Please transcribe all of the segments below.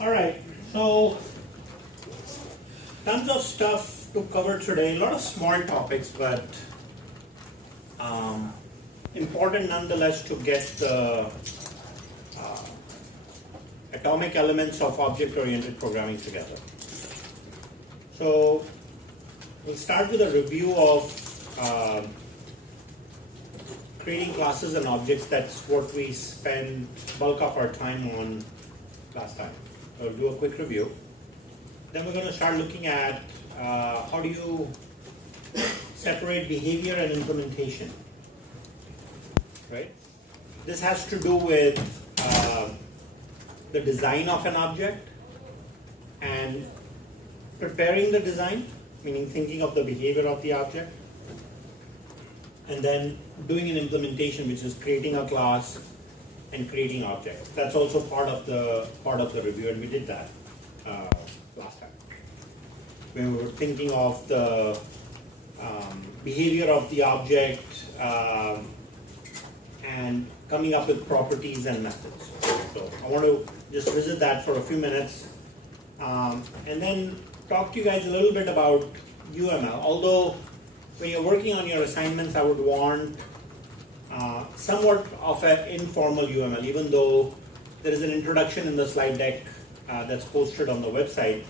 All right, so tons of stuff to cover today, a lot of small topics, but important nonetheless to get the atomic elements of object-oriented programming together. So we'll start with a review of creating classes and objects. That's what we spent bulk of our time on last time. We'll do a quick review. Then we're going to start looking at how do you separate behavior and implementation, right? This has to do with the design of an object and preparing the design, meaning thinking of the behavior of the object, and then doing an implementation, which is creating a class and creating objects. That's also part of the review, and we did that last time when we were thinking of the behavior of the object and coming up with properties and methods. So I want to just visit that for a few minutes and then talk to you guys a little bit about UML. Although when you're working on your assignments, I would want somewhat of an informal UML, even though there is an introduction in the slide deck that's posted on the website.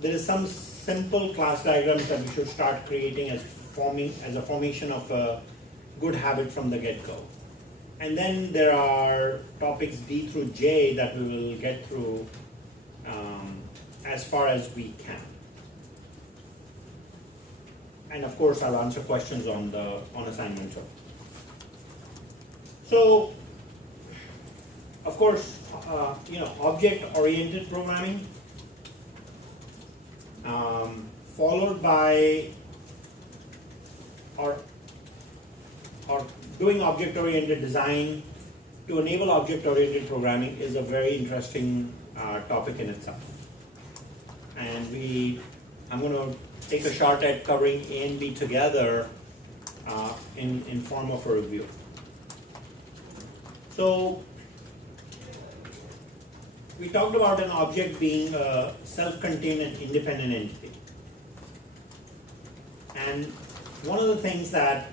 There is some simple class diagrams that we should start creating as a formation of a good habit from the get-go. And then there are topics D through J that we will get through as far as we can. And of course, I'll answer questions on assignment too. So, of course, object-oriented programming, followed by or doing object-oriented design to enable object-oriented programming is a very interesting topic in itself. And I'm going to take a shot at covering A and B together in form of a review. So we talked about an object being a self-contained and independent entity. And one of the things that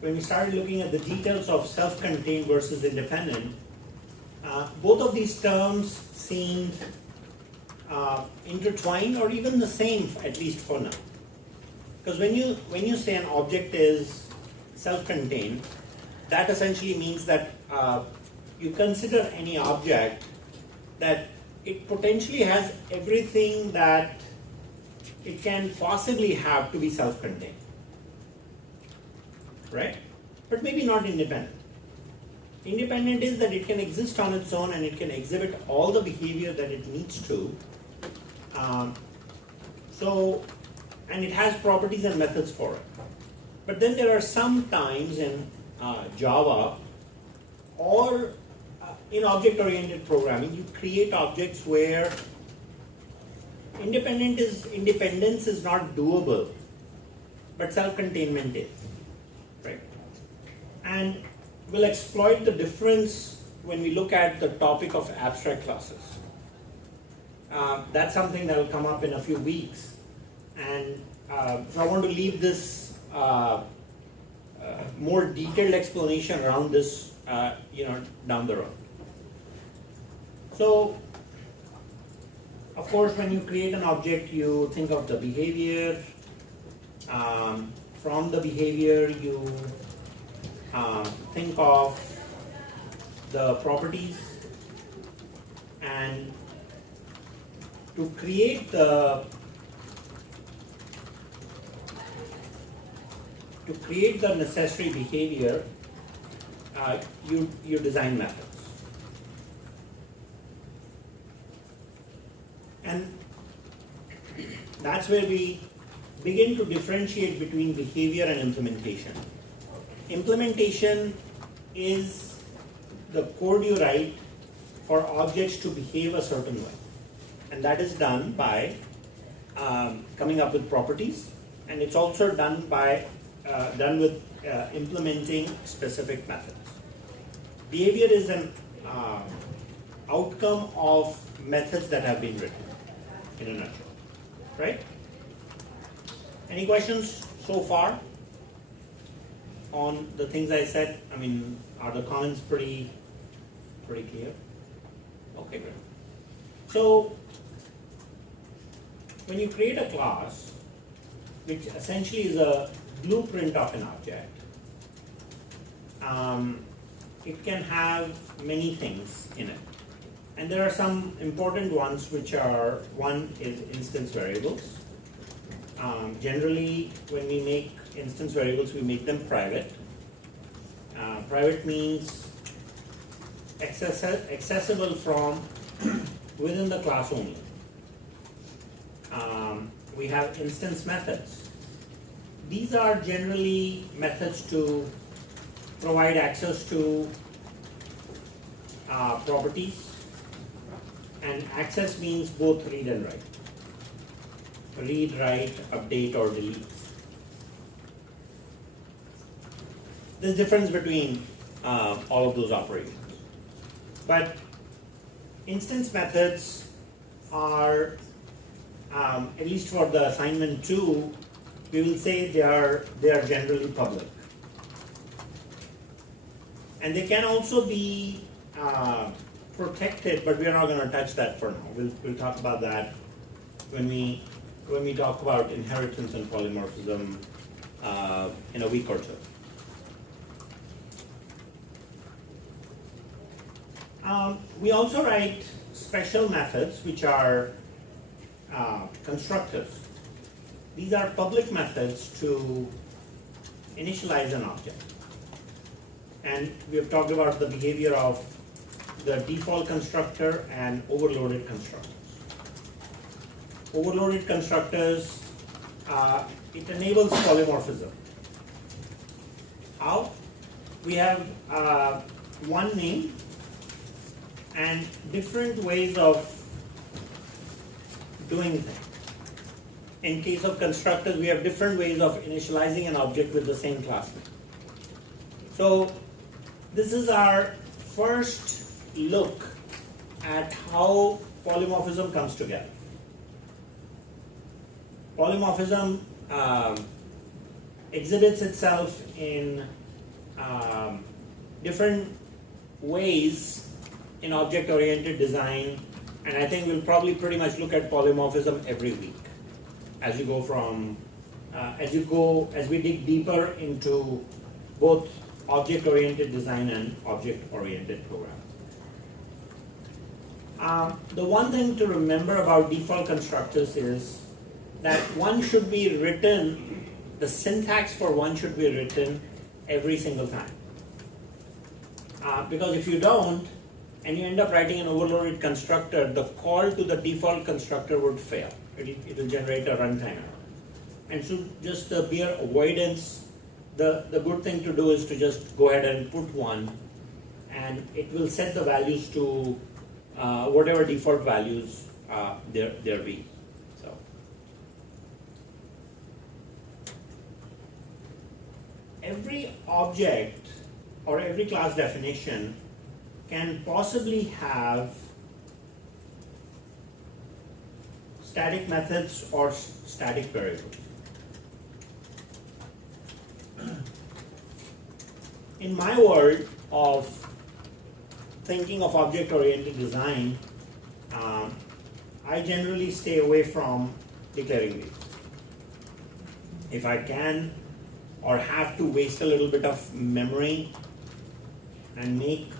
when we started looking at the details of self-contained versus independent, both of these terms seemed intertwined or even the same, at least for now. Because when you say an object is self-contained, that essentially means that you consider any object that it potentially has everything that it can possibly have to be self-contained, right? But maybe not independent. Independent is that it can exist on its own and it can exhibit all the behavior that it needs to. And it has properties and methods for it. But then there are some times in Java or in object-oriented programming, you create objects where independence is not doable, but self-containment is, right? And we'll exploit the difference when we look at the topic of abstract classes. That's something that will come up in a few weeks. And so I want to leave this more detailed explanation around this, down the road. So, of course, when you create an object, you think of the behavior. From the behavior, you think of the properties, and to create the necessary behavior, you design methods. And that's where we begin to differentiate between behavior and implementation. Implementation is the code you write for objects to behave a certain way. And that is done by coming up with properties, and it's also done with implementing specific methods. Behavior is an outcome of methods that have been written in a nutshell, right? Any questions so far on the things I said? I mean, are the comments pretty clear? Okay, great. So when you create a class, which essentially is a blueprint of an object, it can have many things in it. And there are some important ones, which are, one is instance variables. Generally, when we make instance variables, we make them private. Private means accessible from within the class only. We have instance methods. These are generally methods to provide access to properties, and access means both read and write. Read, write, update, or delete. There's a difference between all of those operations. But instance methods are, at least for the assignment 2, we will say they are generally public. And they can also be protected, but we are not going to touch that for now. We'll talk about that when we talk about inheritance and polymorphism in a week or two. We also write special methods, which are constructors. These are public methods to initialize an object. And we have talked about the behavior of the default constructor and overloaded constructors. Overloaded constructors, it enables polymorphism. How? We have one name and different ways of doing things. In case of constructors, we have different ways of initializing an object with the same class name. So this is our first look at how polymorphism comes together. Polymorphism exhibits itself in different ways in object-oriented design, and I think we'll probably pretty much look at polymorphism every week as you go from, as we dig deeper into both object-oriented design and object-oriented programming. The one thing to remember about default constructors is that one should be written, the syntax for one should be written every single time. Because if you don't, and you end up writing an overloaded constructor, the call to the default constructor would fail. It will generate a runtime error. And so just the mere avoidance, the good thing to do is to just go ahead and put one, and it will set the values to whatever default values there be. So every object or every class definition can possibly have static methods or static variables. In my world of thinking of object-oriented design, I generally stay away from declaring these. If I can or have to waste a little bit of memory and make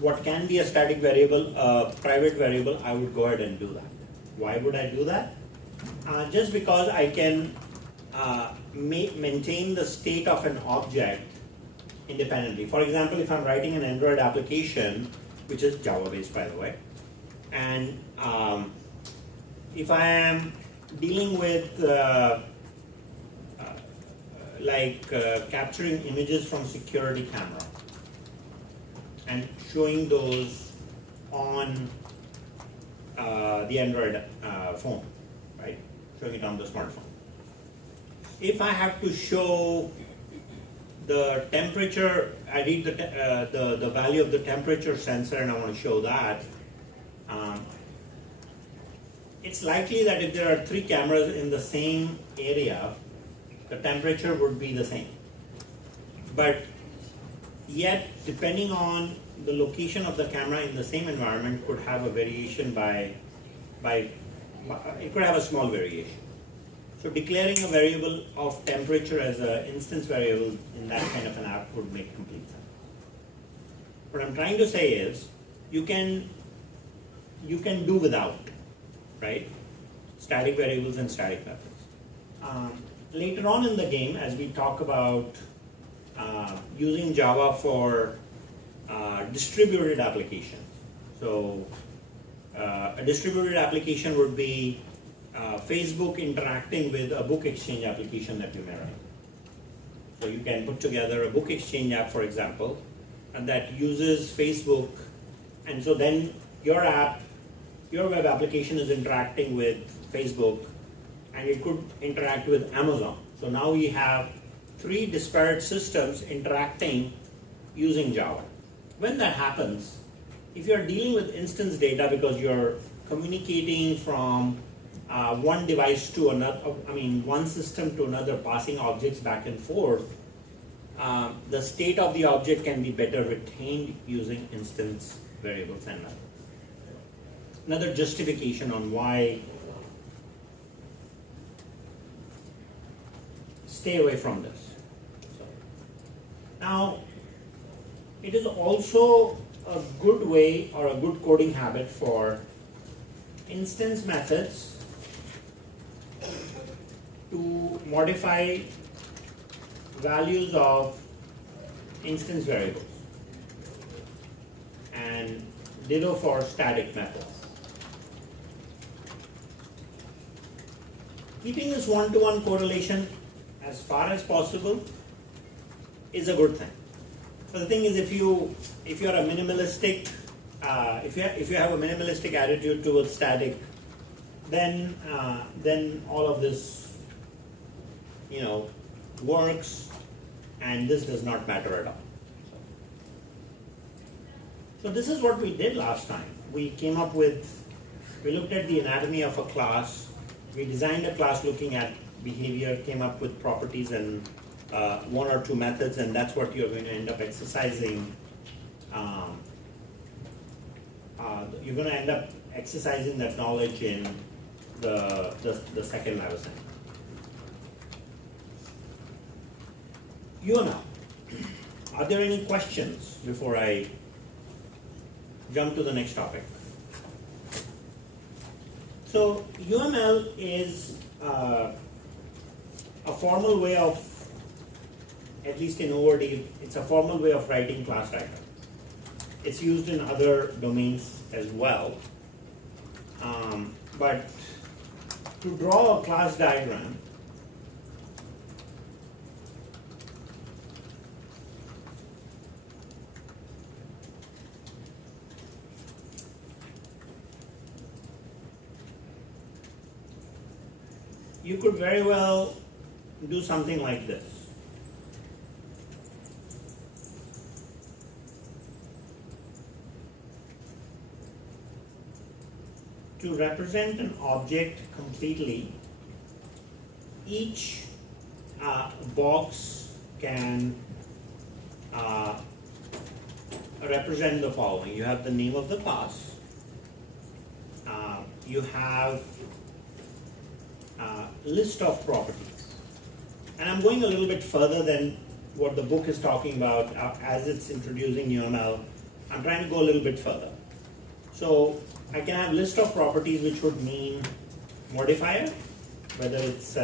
what can be a static variable, a private variable, I would go ahead and do that. Why would I do that? Just because I can maintain the state of an object independently. For example, if I'm writing an Android application, which is Java-based, by the way, and if I am dealing with capturing images from security camera and showing those on the Android phone, right? Showing it on the smartphone. If I have to show the temperature, I read the value of the temperature sensor, and I want to show that. It's likely that if there are 3 cameras in the same area, the temperature would be the same. But yet, depending on the location of the camera in the same environment, could have a variation it could have a small variation. So declaring a variable of temperature as an instance variable in that kind of an app would make complete sense. What I'm trying to say is, you can do without, right? Static variables and static methods. Later on in the game, as we talk about using Java for distributed applications. So a distributed application would be Facebook interacting with a book exchange application that you may write. So you can put together a book exchange app, for example, and that uses Facebook, and so then your web application is interacting with Facebook, and it could interact with Amazon. So now we have 3 disparate systems interacting using Java. When that happens, if you're dealing with instance data because you're communicating from one device to another, one system to another, passing objects back and forth, the state of the object can be better retained using instance variables and methods. Another justification on why stay away from this. Now, it is also a good way or a good coding habit for instance methods to modify values of instance variables, and ditto for static methods. Keeping this one-to-one correlation as far as possible is a good thing. But the thing is, if you're a minimalistic, if you have a minimalistic attitude towards static, then all of this, works, and this does not matter at all. So this is what we did last time. We looked at the anatomy of a class. We designed a class looking at behavior, came up with properties and 1 or 2 methods, and that's what you're going to end up exercising. You're going to end up exercising that knowledge in the second lesson. UML. Are there any questions before I jump to the next topic? So UML is a formal way of, at least in ORD, it's a formal way of writing class diagrams. It's used in other domains as well. But to draw a class diagram, you could very well do something like this. To represent an object completely, each box can represent the following. You have the name of the class. You have list of properties. And I'm going a little bit further than what the book is talking about as it's introducing UML. I'm trying to go a little bit further. So I can have list of properties, which would mean modifier, whether it's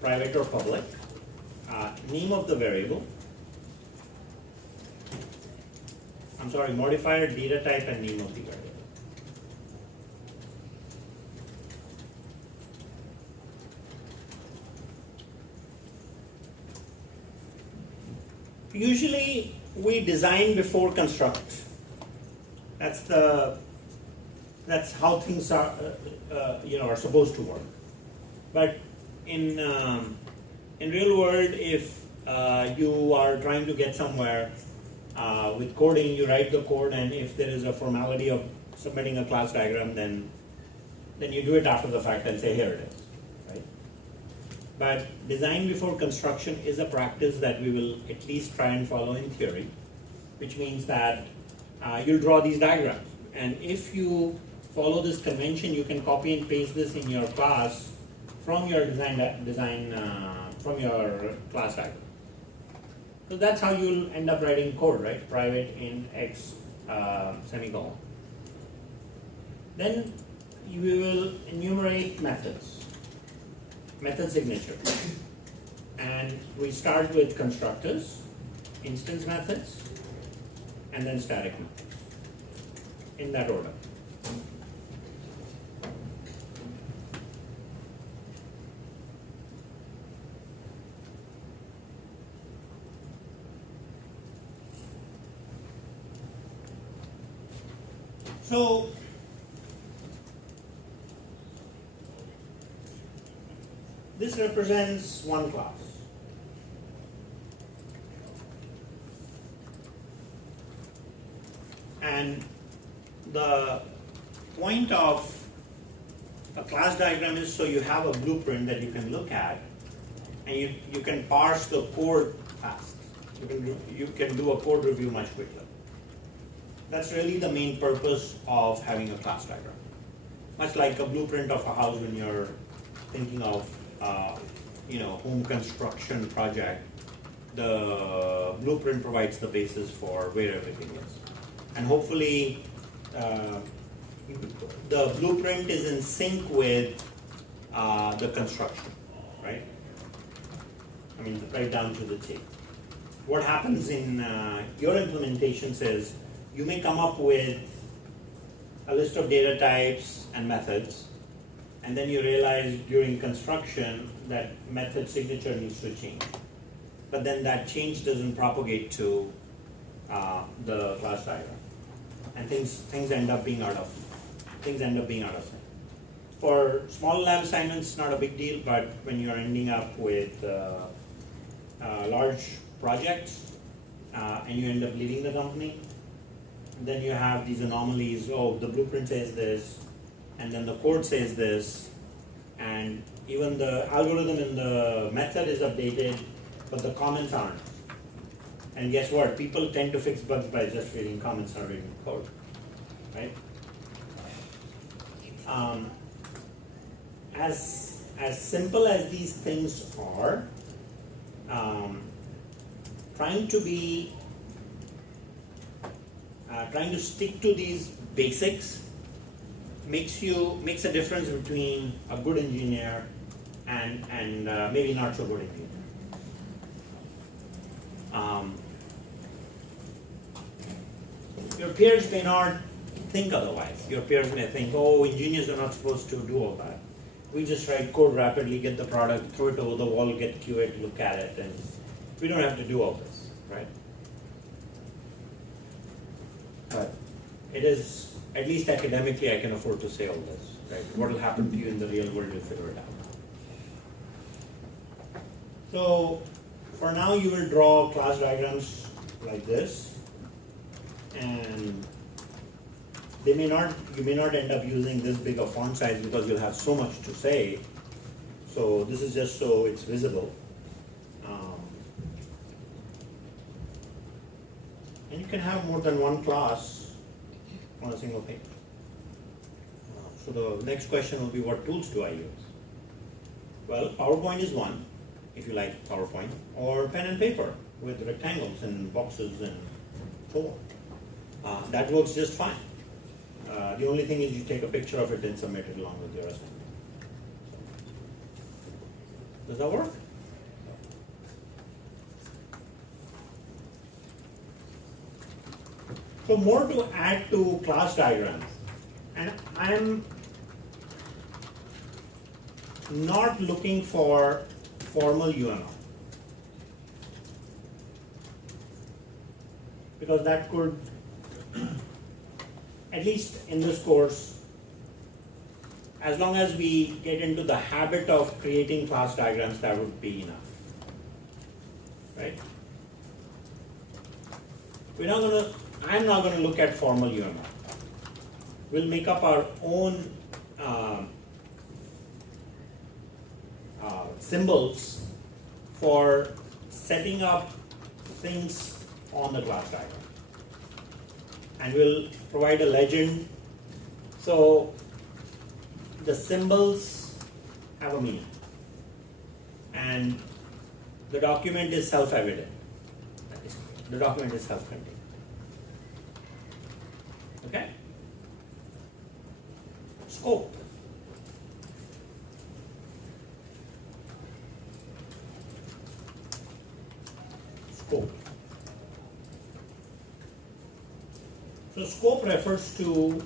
private or public, name of the variable, modifier, data type, and name of the variable. Usually we design before construct. That's how things are supposed to work. But in real world, if you are trying to get somewhere with coding, you write the code, and if there is a formality of submitting a class diagram, then you do it after the fact and say, here it is, right? But design before construction is a practice that we will at least try and follow in theory, which means that you'll draw these diagrams. And if you follow this convention, you can copy and paste this in your class from your from your class diagram. So that's how you'll end up writing code, right? Private int x semicolon. Then we will enumerate methods, method signature. And we start with constructors, instance methods, and then static methods, in that order. So, this represents one class. And the point of a class diagram is so you have a blueprint that you can look at, and you can parse the code fast. You can do a code review much quicker. That's really the main purpose of having a class diagram. Much like a blueprint of a house when you're thinking of home construction project, the blueprint provides the basis for where everything is. And hopefully the blueprint is in sync with the construction, right? I mean, right down to the T. What happens in your implementations is you may come up with a list of data types and methods, and then you realize during construction that method signature needs to change. But then that change doesn't propagate to the class diagram, and things end up being out of sync. For small lab assignments, not a big deal, but when you're ending up with large projects and you end up leading the company, then you have these anomalies. Oh, the blueprint says this, and then the code says this, and even the algorithm in the method is updated, but the comments aren't. And guess what? People tend to fix bugs by just reading comments, not reading code, right? As simple as these things are, trying to stick to these basics makes a difference between a good engineer and maybe not so good engineer. Your peers may not think otherwise. Your peers may think, oh, engineers are not supposed to do all that. We just write code rapidly, get the product, throw it over the wall, get QA to look at it, and we don't have to do all this, right? But it is, at least academically, I can afford to say all this, right? What will happen to you in the real world, you'll figure it out. So, for now, you will draw class diagrams like this, and you may not end up using this big a font size because you'll have so much to say. So this is just so it's visible. And you can have more than one class on a single page. So the next question will be, what tools do I use? Well, PowerPoint is one, if you like PowerPoint, or pen and paper with rectangles and boxes and so on. That works just fine. The only thing is you take a picture of it and submit it along with your assignment. Does that work? So more to add to class diagrams, and I'm not looking for formal UML, because that could, at least in this course, as long as we get into the habit of creating class diagrams, that would be enough. right? I'm not going to look at formal UML. We'll make up our own symbols for setting up things on the class diagram. And we'll provide a legend. So the symbols have a meaning. And the document is self-evident. The document is self-contained. Okay? Scope. Scope. So scope refers to,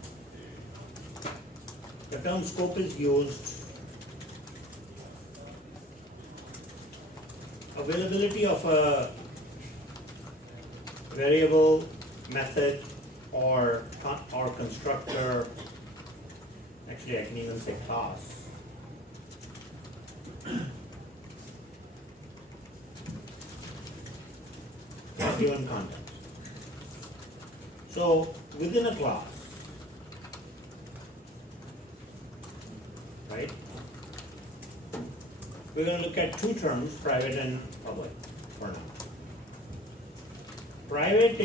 the term scope is used, availability of a variable, method, or constructor. Actually, I can even say class. Given context. So within a class, right, we're going to look at two terms, private and public, for now. Private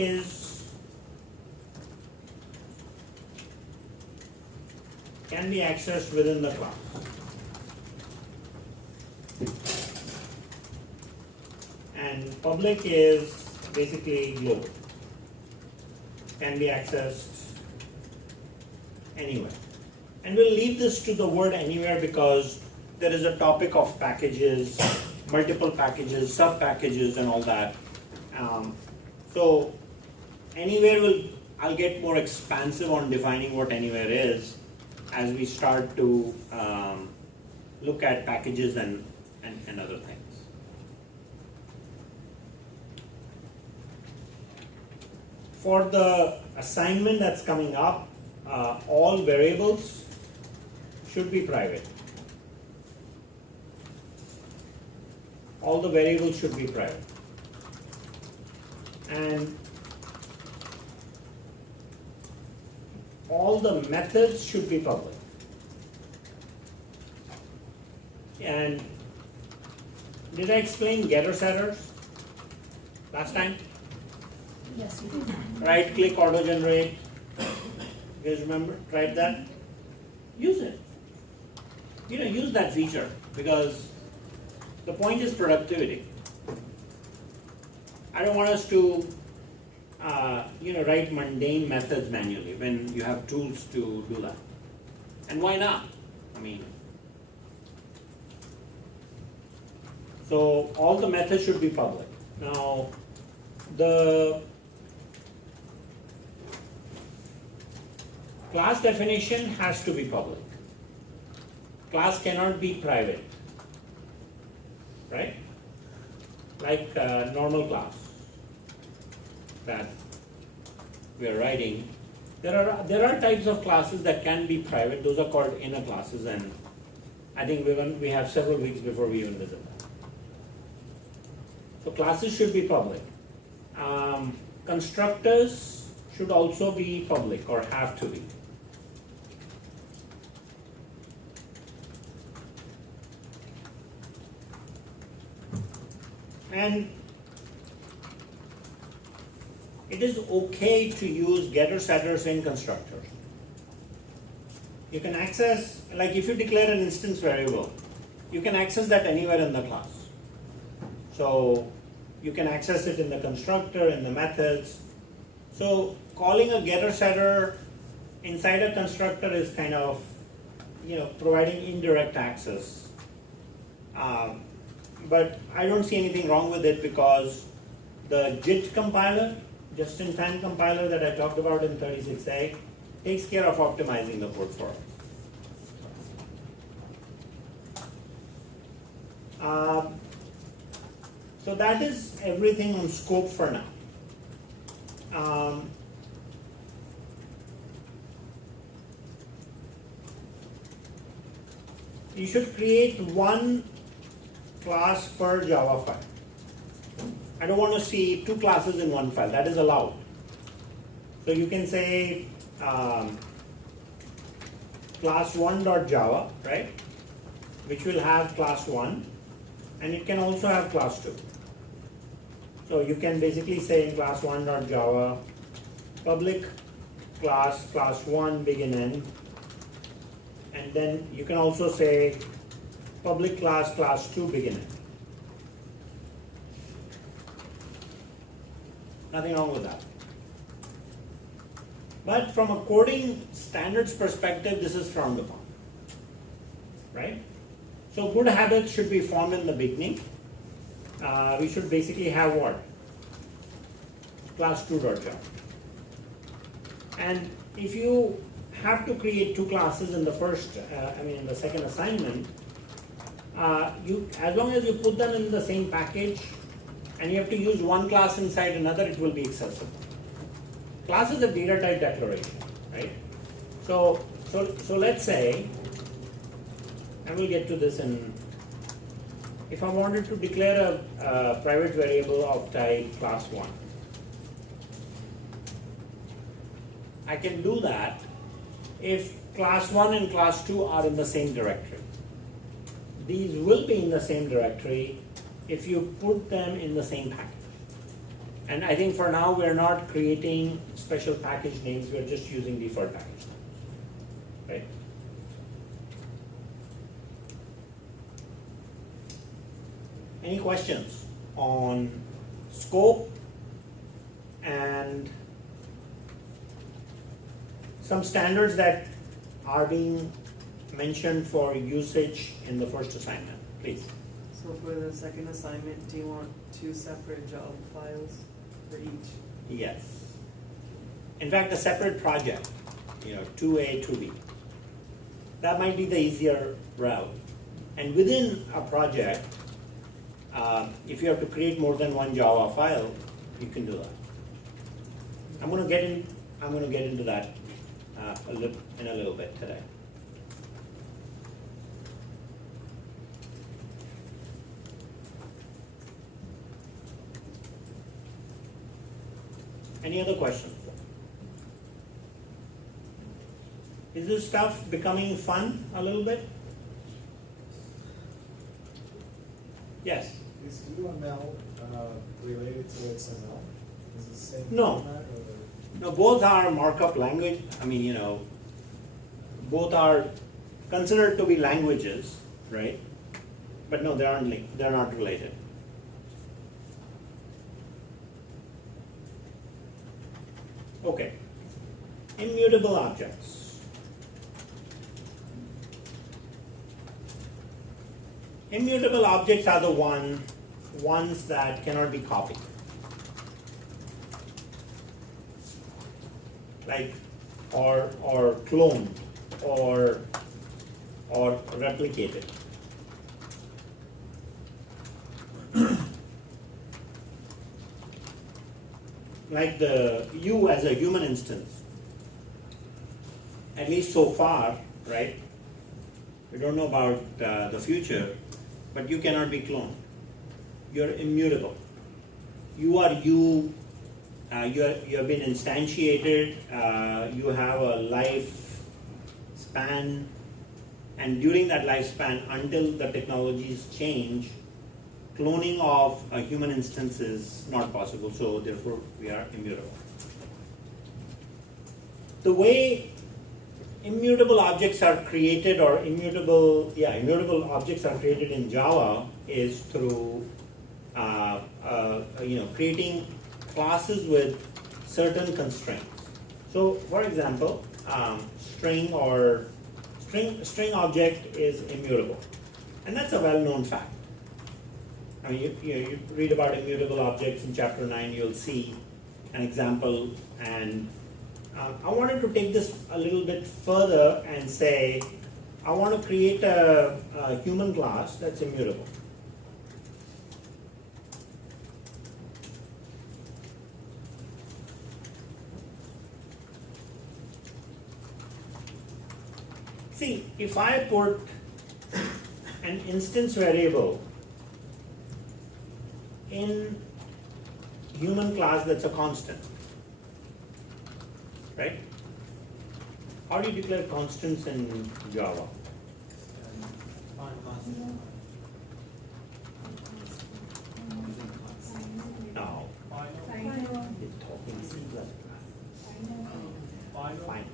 can be accessed within the class. And public is basically global. Can be accessed anywhere. And we'll leave this to the word anywhere because there is a topic of packages, multiple packages, sub-packages and all that. So anywhere I'll get more expansive on defining what anywhere is as we start to look at packages and other things. For the assignment that's coming up, all variables should be private. All the variables should be private. And all the methods should be public. And did I explain getter setters last time? Yes, you did. Right click auto generate. You guys remember? Tried that? Use it. Use that feature because the point is productivity. I don't want us to write mundane methods manually when you have tools to do that. And why not? So all the methods should be public. Now, the class definition has to be public. Class cannot be private, right? Like normal class that we are writing. There are types of classes that can be private. Those are called inner classes, and I think we have several weeks before we even visit that. So classes should be public. Constructors should also be public or have to be. And it is okay to use getter setters in constructors. You can access, like if you declare an instance variable, you can access that anywhere in the class. So you can access it in the constructor, in the methods. So calling a getter setter inside a constructor is kind of, providing indirect access. But I don't see anything wrong with it because the JIT compiler, just-in-time compiler that I talked about in 36A, takes care of optimizing the code for us. So that is everything on scope for now. You should create one class per Java file. I don't want to see two classes in one file. That is allowed. So you can say class1.java, right? Which will have class 1, and it can also have class 2. So you can basically say in class1.java, public class 1 begin end, and then you can also say public class 2 begin end. Nothing wrong with that. But from a coding standards perspective, this is frowned upon, right? So good habits should be formed in the beginning. We should basically have what? Class 2.java. And if you have to create two classes in the in the second assignment, as long as you put them in the same package and you have to use one class inside another, it will be accessible. Class is a data type declaration, right? So let's say, and we'll get to this if I wanted to declare a private variable of type class 1, I can do that if class 1 and class 2 are in the same directory. These will be in the same directory if you put them in the same package. And I think for now we're not creating special package names, we're just using default package names, right? Any questions on scope and some standards that are being mentioned for usage in the first assignment, please? So for the second assignment, do you want two separate Java files for each? Yes. In fact, a separate project, 2A, 2B. That might be the easier route. And within a project, if you have to create more than one Java file, you can do that. I'm going to get into that in a little bit today. Any other questions? Is this stuff becoming fun a little bit? Yes. Is UML related to XML? Is it the same No. format? No, both are markup language. Both are considered to be languages, right? But no, they're not related. Okay. Immutable objects. Immutable objects are the ones that cannot be copied. Like or cloned or replicated. Like you as a human instance, at least so far, right? We don't know about the future, but you cannot be cloned. You're immutable. You are you. You have been instantiated. You have a life span, and during that lifespan, until the technologies change, cloning of a human instance is not possible, so therefore we are immutable. The way immutable objects are created, or immutable objects are created in Java is through creating classes with certain constraints. So, for example, string object is immutable, and that's a well-known fact. I mean, you read about immutable objects in chapter 9, you'll see an example, and I wanted to take this a little bit further and say, I want to create a human class that's immutable. See, if I put an instance variable in human class that's a constant, right? How do you declare constants in Java? No, you're talking C++. Fine.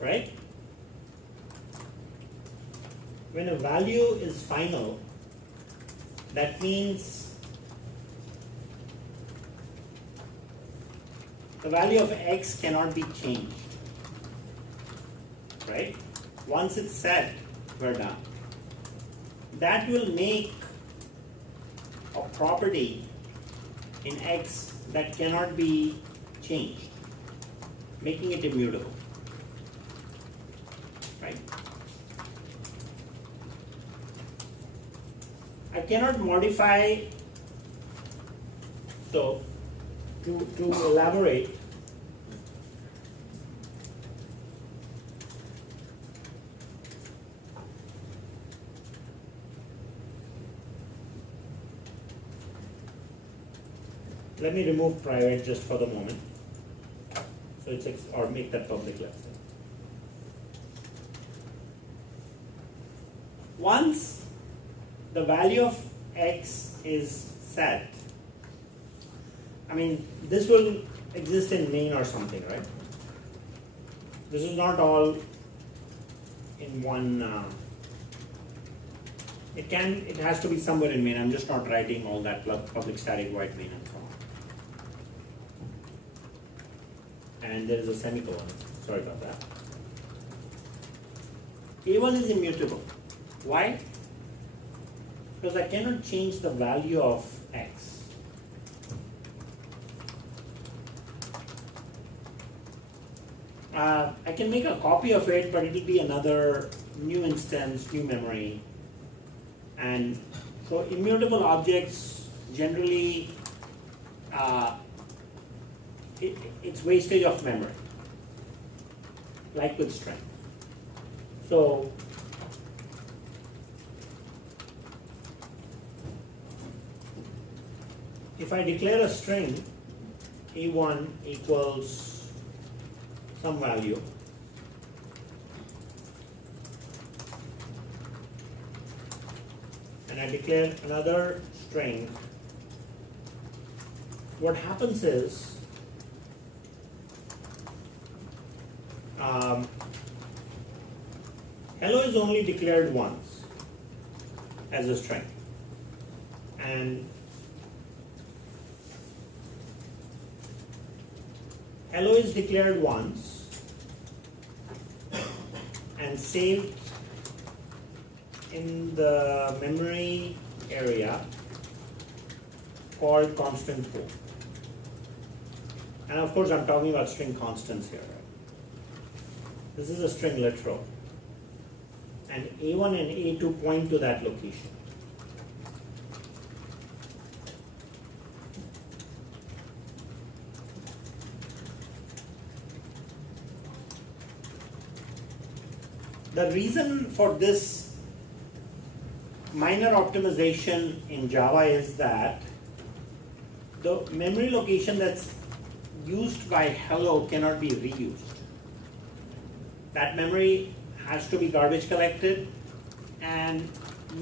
Right? When a value is final, that means the value of x cannot be changed. Right? Once it's set, we're done. That will make a property in x that cannot be changed, making it immutable. Right? I cannot modify, so to elaborate, let me remove private just for the moment. So it's or make that public, let's say. Once the value of x is set, I mean, this will exist in main or something, right? This is not all in one. It has to be somewhere in main. I'm just not writing all that public static void main and so on. And there is a semicolon. Sorry about that. A1 is immutable. Why? Because I cannot change the value of x. I can make a copy of it, but it will be another new instance, new memory. And so immutable objects generally, it's wastage of memory, like with string. So if I declare a string a1 equals some value, and I declare another string, what happens is hello is only declared once as a string, and hello is declared once and saved in the memory area called constant 4. And of course I'm talking about string constants here. Right? This is a string literal. And A1 and A2 point to that location. The reason for this minor optimization in Java is that the memory location that's used by hello cannot be reused. That memory has to be garbage collected, and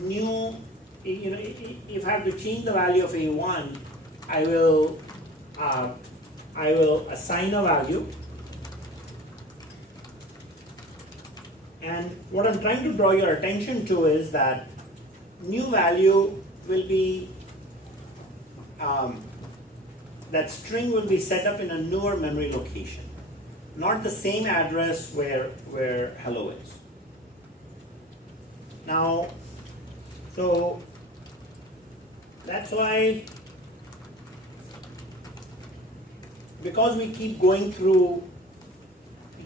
new, if I have to change the value of A1, I will assign a value. And what I'm trying to draw your attention to is that new value will be, that string will be set up in a newer memory location, not the same address where hello is. Now, so that's why, because we keep going through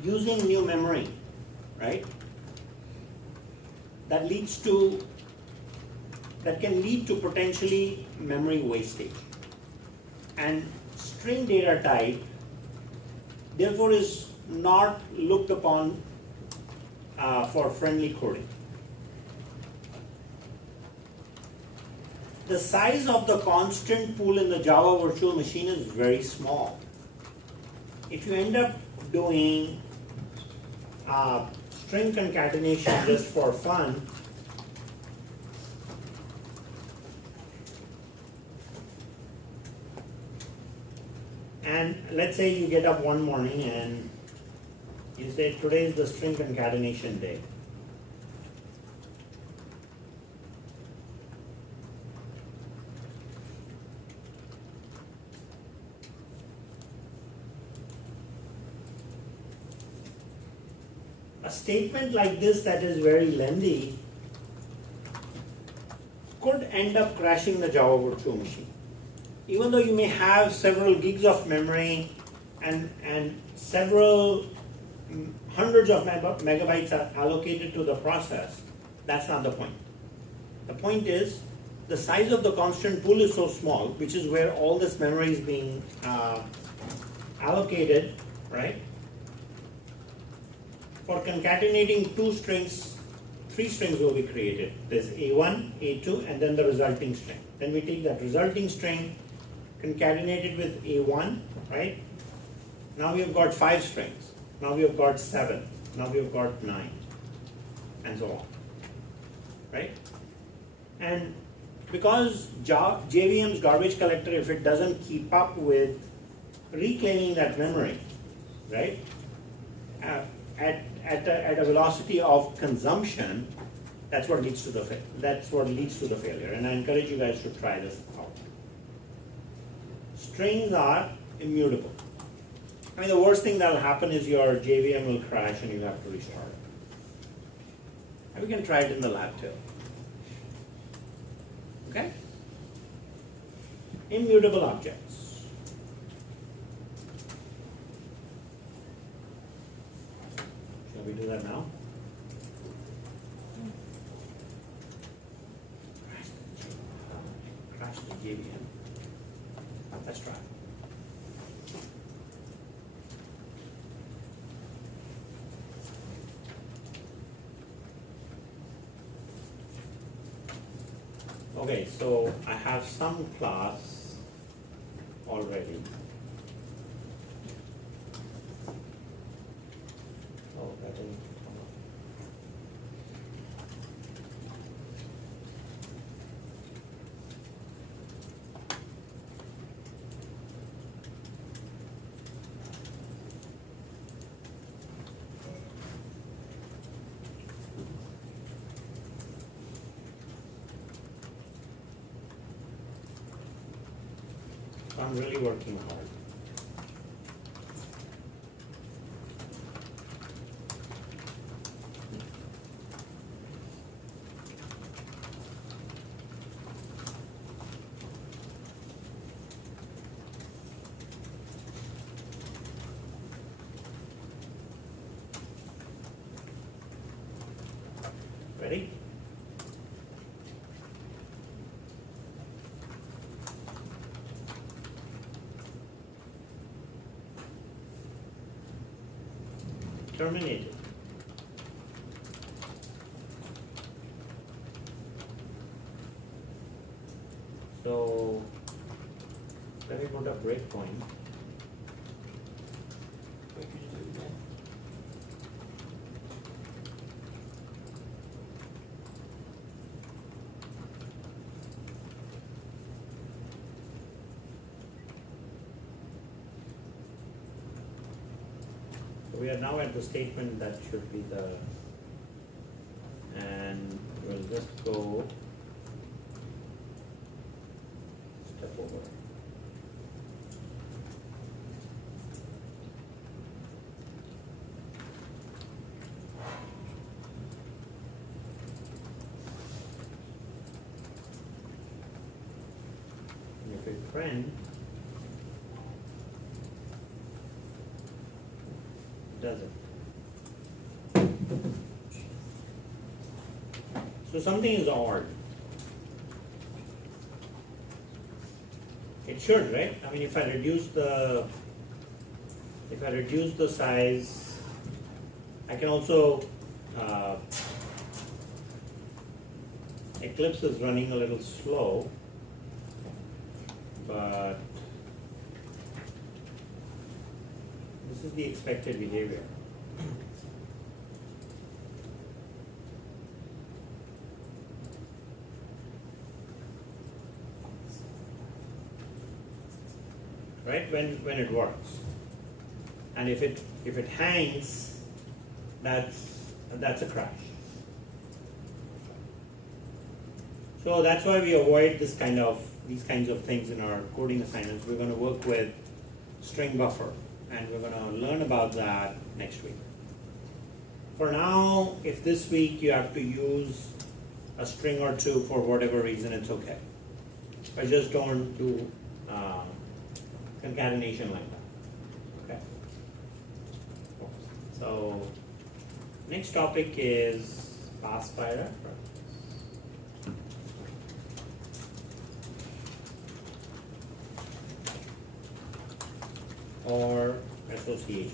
using new memory, right? That can lead to potentially memory wastage. And string data type therefore is not looked upon for friendly coding. The size of the constant pool in the Java virtual machine is very small. If you end up doing string concatenation just for fun, and let's say you get up one morning and you say today is the string concatenation day. A statement like this that is very lengthy could end up crashing the Java virtual machine. Even though you may have several gigs of memory and several hundreds of megabytes are allocated to the process, that's not the point. The point is the size of the constant pool is so small, which is where all this memory is being allocated, right? For concatenating two strings, three strings will be created. There's A1, A2, and then the resulting string. Then we take that resulting string, concatenate it with A1, right? Now we have got 5 strings. Now we have got 7. Now we have got 9, and so on, right? And because JVM's garbage collector, if it doesn't keep up with reclaiming that memory, right, at a velocity of consumption, that's what leads to the failure. And I encourage you guys to try this out. Strings are immutable. I mean, the worst thing that will happen is your JVM will crash and you have to restart it. And we can try it in the lab too. Okay? Immutable objects. Shall we do that now? Crash the JVM. Let's try. Okay, so I have some class already. Oh, that didn't come up. I'm really working hard. Ready? Terminated. So let me put a breakpoint. So we are now at the statement that should be the, and we'll just go step over. And if we print, does it. So something is odd. It should, right? I mean, if I reduce the size, I can also Eclipse is running a little slow, but this is the expected behavior. Right, when it works, and if it hangs, that's a crash. So that's why we avoid these kinds of things in our coding assignments. We're going to work with string buffer, and we're going to learn about that next week. For now, if this week you have to use a string or two for whatever reason, it's okay. But just don't do concatenation like that. Okay. So next topic is pass by reference or association.